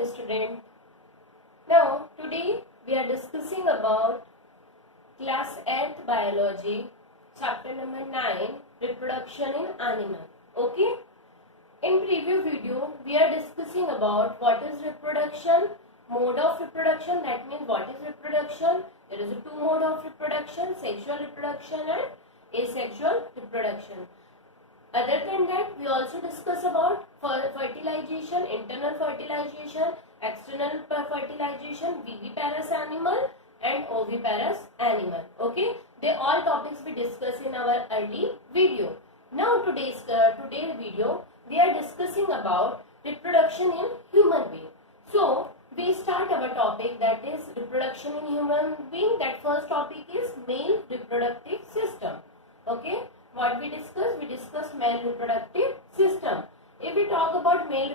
dear student. Now today we are discussing about class 8th biology, chapter number 9, reproduction in animal. Okay. In preview video we are discussing about what is reproduction, mode of reproduction, that means what is reproduction. There is a two mode of reproduction, sexual reproduction and asexual reproduction. Other than that, we also discuss about fertilization, internal fertilization, external fertilization, viviparous animal and oviparous animal. Okay, they all topics we discussed in our early video. Now today's video we are discussing about reproduction in human being. So we start our topic, that is reproduction in human being. That first topic is male reproductive system. Okay. What we discuss male reproductive system. If we talk about male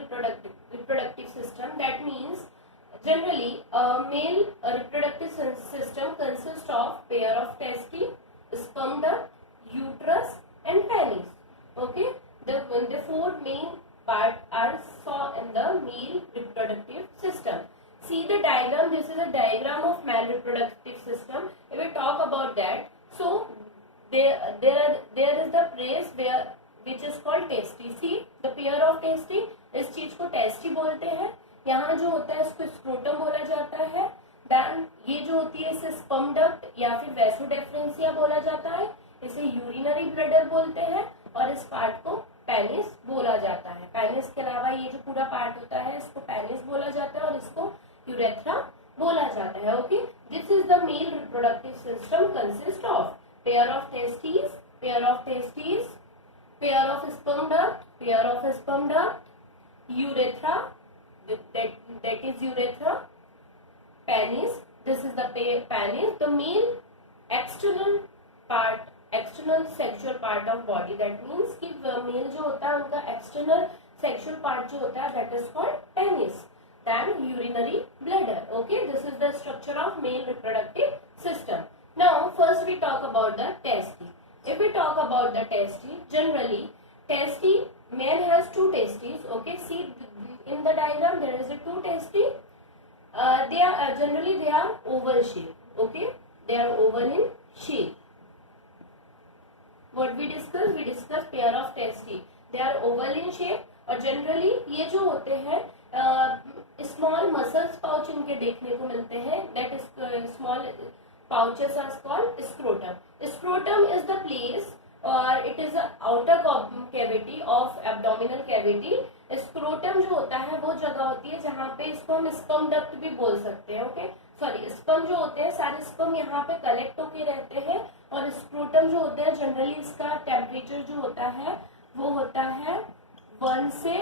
reproductive system, that means generally a male reproductive system consists of pair of testes, sperm duct, uterus and penis. Okay, the four main parts are saw in the male reproductive system. See the diagram. This is a diagram of male reproductive system. If we talk about that, so there is the place where which is called testes. See the pair of testes, इस चीज को tasty बोलते हैं. यहाँ जो होता है इसको स्क्रोटम बोला जाता है. देन ये जो होती है इसे स्पर्म डक्ट या फिर वैसोडेफरेंसिया बोला जाता है. इसे यूरिनरी ब्लैडर बोलते हैं और इस पार्ट को पेनिस बोला जाता है. पेनिस के अलावा ये जो पूरा पार्ट होता है इसको पेनिस बोला जाता है और इसको यूरेथ्रा बोला जाता है. Okay, this is the mail reproductive system consist of pair of testes, pair of sperm duct, urethra, that is urethra, penis, this is the penis, the male external sexual part of body. That means कि male जो होता है उनका external sexual part जो होता है that is called penis. Then urinary bladder. Okay, this is the structure of male reproductive system. Now first we talk about the testes. If we talk about the testes, generally man has two testes. Okay, see in the diagram there is a two testes. They are oval shape. Okay, they are oval in shape. What we discuss pair of testes. They are oval in shape और generally ये जो होते हैं small muscles pouch इनके देखने को मिलते हैं. That is small pouches are called scrotum. Scrotum is the place or it is the outer cavity of abdominal cavity. Scrotum जो होता है वो जगह होती है जहाँ पे इसको हम sperm duct भी बोल सकते हैं. ओके, सॉरी, sperm जो होते हैं सारे sperm यहाँ पे कलेक्ट होके रहते हैं और scrotum जो होता है जनरली इसका टेम्परेचर जो होता है वो होता है 1 से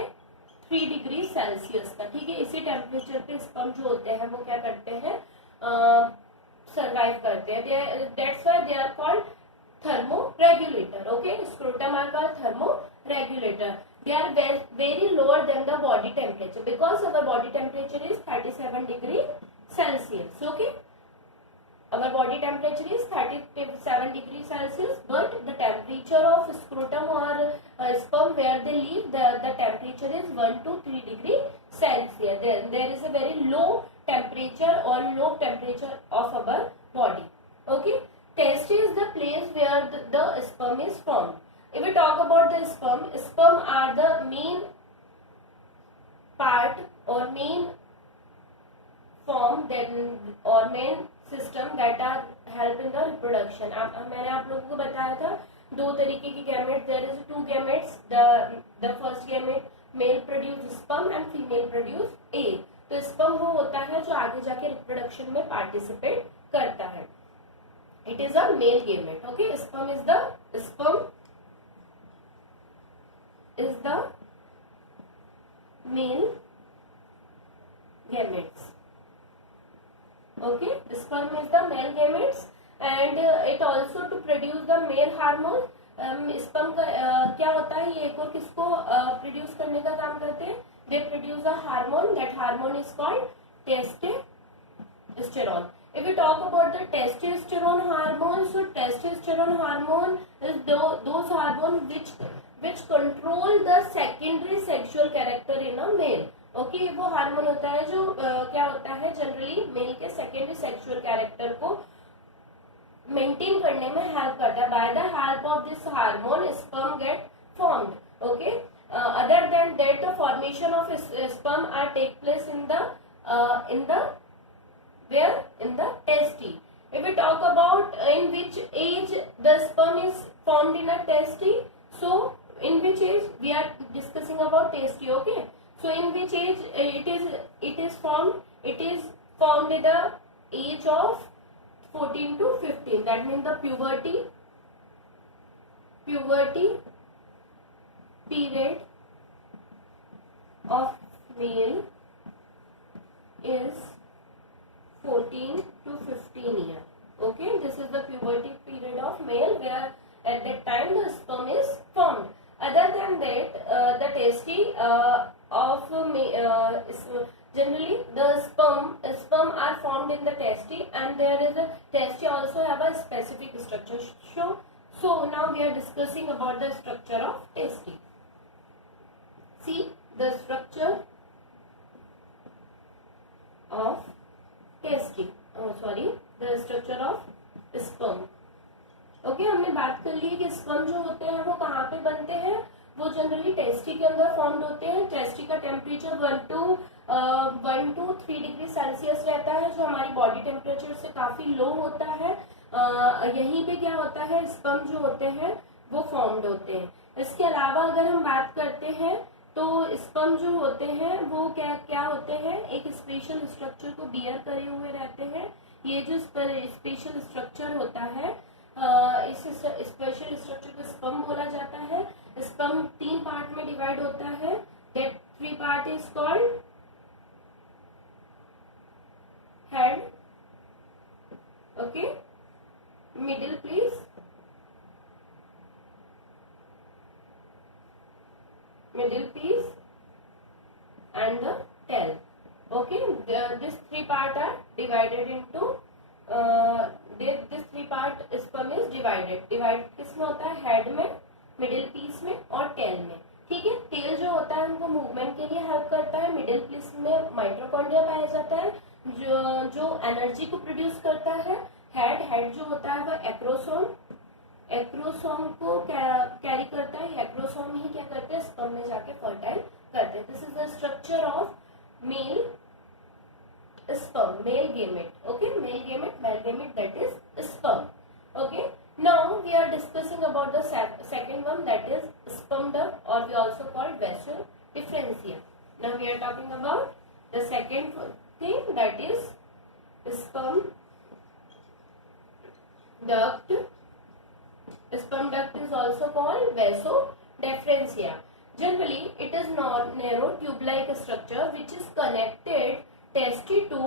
3 डिग्री सेल्सियस का. ठीक है, इसी टेम्परेचर पे sperm जो होते हैं वो क्या करते हैं, सर्वाइव करते हैं. That's why they are called thermoregulator. Okay, scrotum are called thermoregulator. They are very lower than the body temperature because our body temperature is 37 degree Celsius. Okay, our body temperature is 37 degree Celsius, but the temperature of scrotum or sperm where they live, the temperature is 1 to 3 degree Celsius. There is a very low temperature or low temperature of our body. Okay, testes is the place where the sperm is formed. If we talk about the sperm are the main part or main form or main system that are help in the reproduction. मैंने आप लोगों को बताया था दो तरीके की gametes. There is two gametes. The first gamete male produce sperm and female produce egg. तो sperm वो होता है जो आगे जाके रिप्रोडक्शन में पार्टिसिपेट करता है. It is a male gamete. Okay, sperm is the male gametes. Okay, sperm is the male gametes and it also to produce the male hormone. sperm का क्या होता है, ये एक और किसको प्रोड्यूस करने का काम करते हैं. They produce a hormone. That hormone is called testosterone. If we talk about the testosterone hormone, so testosterone hormone is those hormones which control the secondary sexual character in a male. Okay वो hormone होता है जो क्या होता है generally male के secondary sexual character को maintain करने में हेल्प करता है. By the help of this hormone sperm get formed. Okay other than that the formation of sperm are take place in the where in the testy. If we talk about in which age the sperm is formed in a testy, so in which age we are discussing about testy. Okay, so in which age it is formed? It is formed at the age of 14 to 15. That means the puberty period of male is 14 to 15 years. Okay, this is the puberty period of male where at that time the sperm is formed. Other than that, the testy of generally the sperm are formed in the testy, and there is a testy also have a specific structure. So now we are discussing about the structure of testy. See the structure of testy. The structure of sperm. Okay हमने बात कर ली कि sperm जो होते हैं वो कहाँ पे बनते हैं. वो जनरली टेस्टी के अंदर फॉर्म होते हैं. टेस्टी का टेम्परेचर 1 to 3 डिग्री सेल्सियस रहता है, जो हमारी बॉडी टेम्परेचर से काफी लो होता है. यहीं पे क्या होता है, स्पर्म जो होते हैं वो फॉर्म्ड होते हैं. इसके अलावा अगर हम बात करते हैं तो स्पर्म जो होते हैं वो क्या होते हैं, एक स्पेशल स्ट्रक्चर को बियर करे हुए रहते हैं. ये जो स्पेशल स्ट्रक्चर होता है, इस स्पेशल स्ट्रक्चर को स्पर्म बोला जाता है. स्पर्म 3 पार्ट में डिवाइड होता है. That 3 part is called head. Okay, middle please. Middle piece and the tail. Okay, these 3 part are divided into this 3 part sperm is divided. Divide किसमें होता है, हेड में, मिडिल पीस में और tell में. ठीक है, टेल जो होता है हमको मूवमेंट के लिए हेल्प करता है. मिडिल पीस में माइटोकॉन्ड्रिया पाया जाता है जो एनर्जी को प्रोड्यूस करता है. हेड जो होता है वो एक्रोसोम को कैरी करता है. एक्रोसोम ही क्या करते हैं, स्पर्म में जाके फर्टाइल करते हैं. This is the structure of male sperm, male gamete. Okay, male gamete that is sperm. Okay, now we are discussing about the second one that is sperm duct, और we also called vessel differentia. Now we are talking about the second thing that is sperm duct. Sperm duct is also called vasodifferentia. Generally, it is narrow tube-like structure which is connected testy to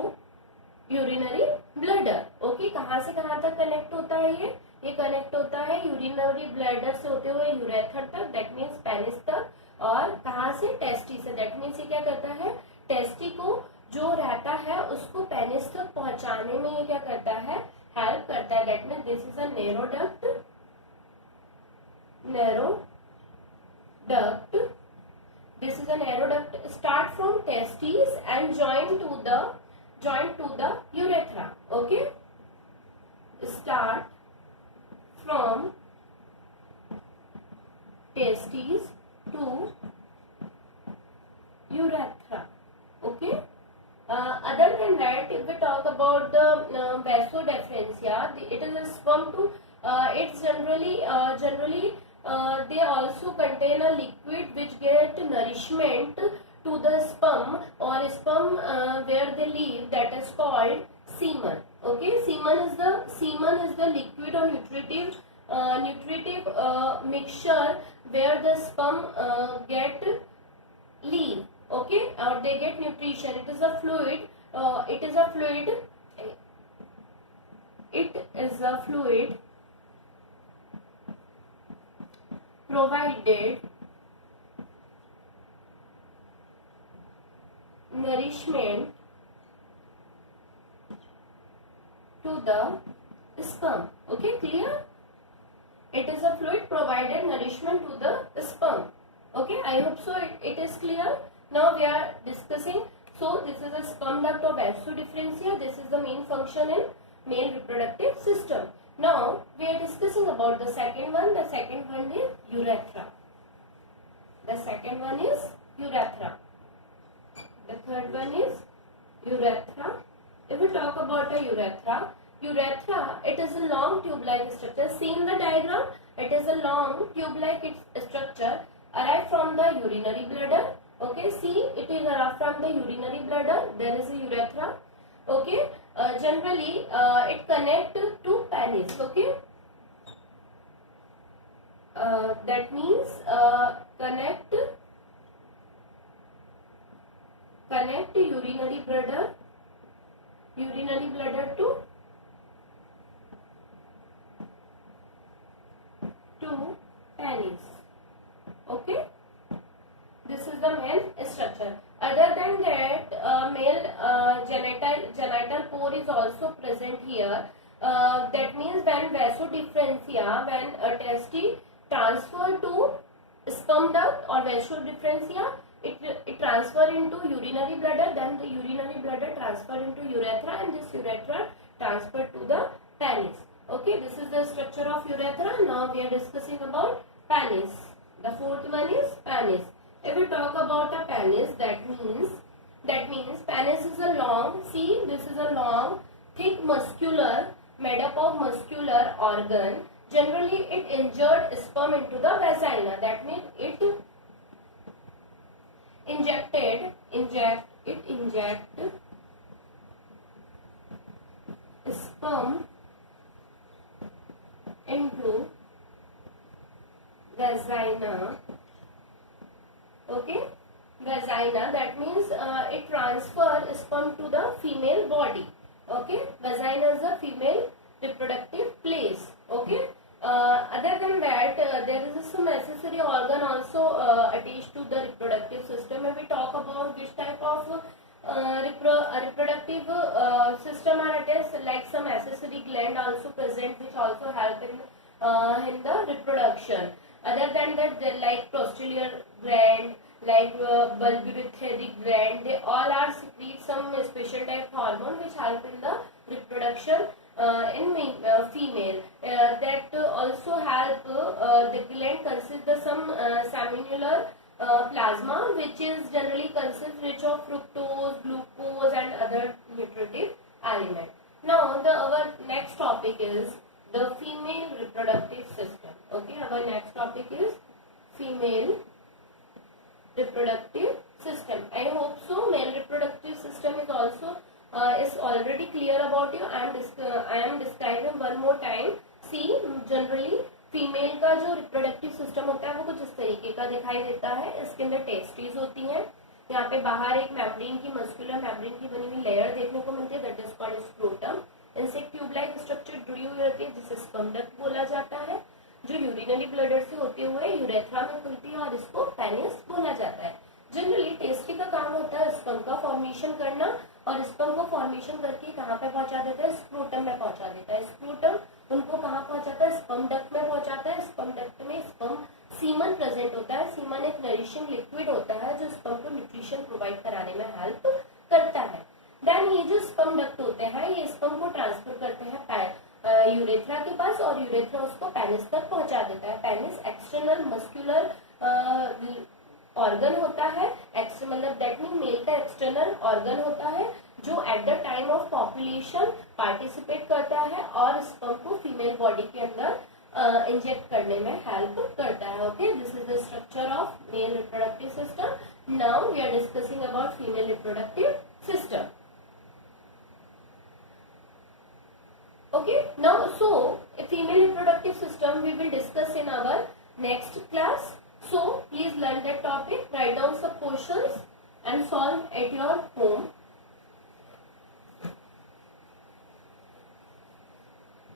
urinary bladder. Okay, कहाँ से कहाँ तक connect होता है ये connect होता है urinary bladder से होते हुए यूरेथर तक, दैट मीन्स पेनिस तक. और कहाँ से, टेस्टी से. दैट मीन्स ये क्या करता है, टेस्टी को जो रहता है उसको पेनिस तक पहुंचाने में ये क्या करता है, हेल्प करता है. That means this is a narrow duct. This is a narrow duct. Start from testes and join to the urethra. Okay, start from testes to urethra. Okay, other than that, if we talk about the vasodifferentia, it is a sperm to it's generally they also contain a liquid which get nourishment to the sperm or sperm where they live, that is called semen. Okay, semen is the liquid or nutritive mixture where the sperm get live. Okay, or they get nutrition. It is a fluid. Provided nourishment to the sperm. Okay, clear? It is a fluid provided nourishment to the sperm. Okay, I hope so it is clear. Now we are discussing, so this is a sperm duct of vasodifferentia. This is the main function in male reproductive system. Now we are discussing about the second one. The second one is urethra. The second one is urethra. The third one is urethra. If we talk about a urethra, it is a long tube-like structure. See in the diagram, it is a long tube-like structure arrived from the urinary bladder. Okay, see, it is arrived from the urinary bladder. There is a urethra. Okay, generally it connects to penis. Okay, that means connect urinary bladder to penis. Okay, this is the main structure. Other than that, male genital pore is also present here. That means when vasodifferentia, when a testis transfer to sperm duct or vasodifferentia, it transfer into urinary bladder, then the urinary bladder transfer into urethra, and this urethra transfer to the penis. Okay, this is the structure of urethra. Now we are discussing about penis. The fourth one is penis. If we talk about a penis, that means penis is a long, see, this is a long, thick muscular, made up of muscular organ. Generally it inject sperm into the vagina. That means it inject sperm into vagina. Okay, vagina, that means it transfer sperm to the female body. Okay, vagina is a female reproductive place. Okay, other than that, there is some accessory organ also attached to the reproductive system. When we talk about which type of reproductive system are attached, like some accessory gland also present, which also help in the reproduction. Other than that, like posterior gland, like bulbourethric gland, they all are secrete some special type hormone which help in the reproduction in female. That also help the gland consists of some seminular plasma, which is generally consists rich of fructose, glucose, and other nutritive elements. Now our next topic is the female reproductive system. Okay, our next topic is female reproductive system. I hope so. Male reproductive system is also is already clear about you. I am describing one more time. See, generally female का जो reproductive system होता है वो कुछ इस तरीके का दिखाई देता है. इसके अंदर टेस्टिस होती हैं. यहाँ पे बाहर एक मेम्ब्रेन की, मस्कुलर मेम्ब्रेन की बनी हुई लेयर देखने को मिलती है, दैट इज कॉल्ड स्क्रोटम. इनसे ट्यूब लाइक स्ट्रक्चर जुड़ी हुई होती है जिसे स्पर्म डक्ट बोला जाता है, जो यूरिनरी ब्लडर से होते हुए यूरेथ्रा में खुलती है और इसको पेनिस बोला जाता है. जनरली टेस्टी का काम होता है स्पर्म का फॉर्मेशन करना, और स्पर्म को फॉर्मेशन करके कहाँ पे पहुंचा देता है, स्क्रोटम में पहुंचा देता है. स्क्रोटम उनको कहाँ पहुंचाता है, स्पर्म डक्ट में पहुंचाता है. स्पर्म डक्ट में स्पर्म सीमन प्रेजेंट होता है. सीमन एक नरिशिंग लिक्विड होता है जो स्पर्म को न्यूट्रिशन प्रोवाइड कराने में हेल्प करता है. देन ये जो स्पर्म डक्ट होते हैं ये स्पर्म को ट्रांसफर करते हैं यूरेथ्रा के पास, और यूरेथ्रा उसको पेनिस तक पहुंचा देता है. पेनिस एक्सटर्नल मस्कुलर ऑर्गन होता है. मतलब दैट मीन मेल का एक्सटर्नल ऑर्गन होता है जो at the time of population participate करता है और स्पर्म को फीमेल बॉडी के अंदर इंजेक्ट करने में हेल्प करता है. Okay, this is the structure of male reproductive system. Now we are discussing about female reproductive system. Okay, now so a female reproductive system we will discuss in our next class. So please learn that topic, write down some questions and solve at your home.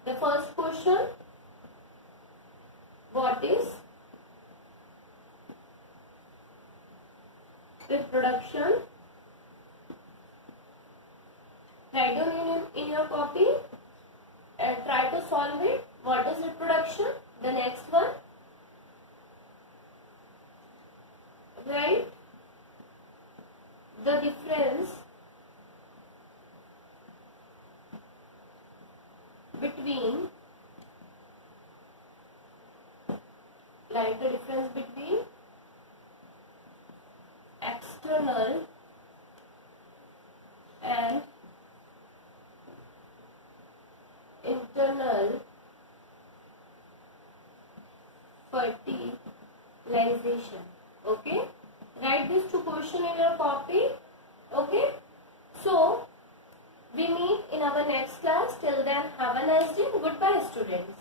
The first question, what is reproduction? Write down in your copy and try to solve it. What is reproduction? The next one, right? the difference between, write the difference between external and internal fertilization. Okay, write these two questions in your copy. Okay, so we meet in our next class. Till then, have a nice day. Goodbye, students.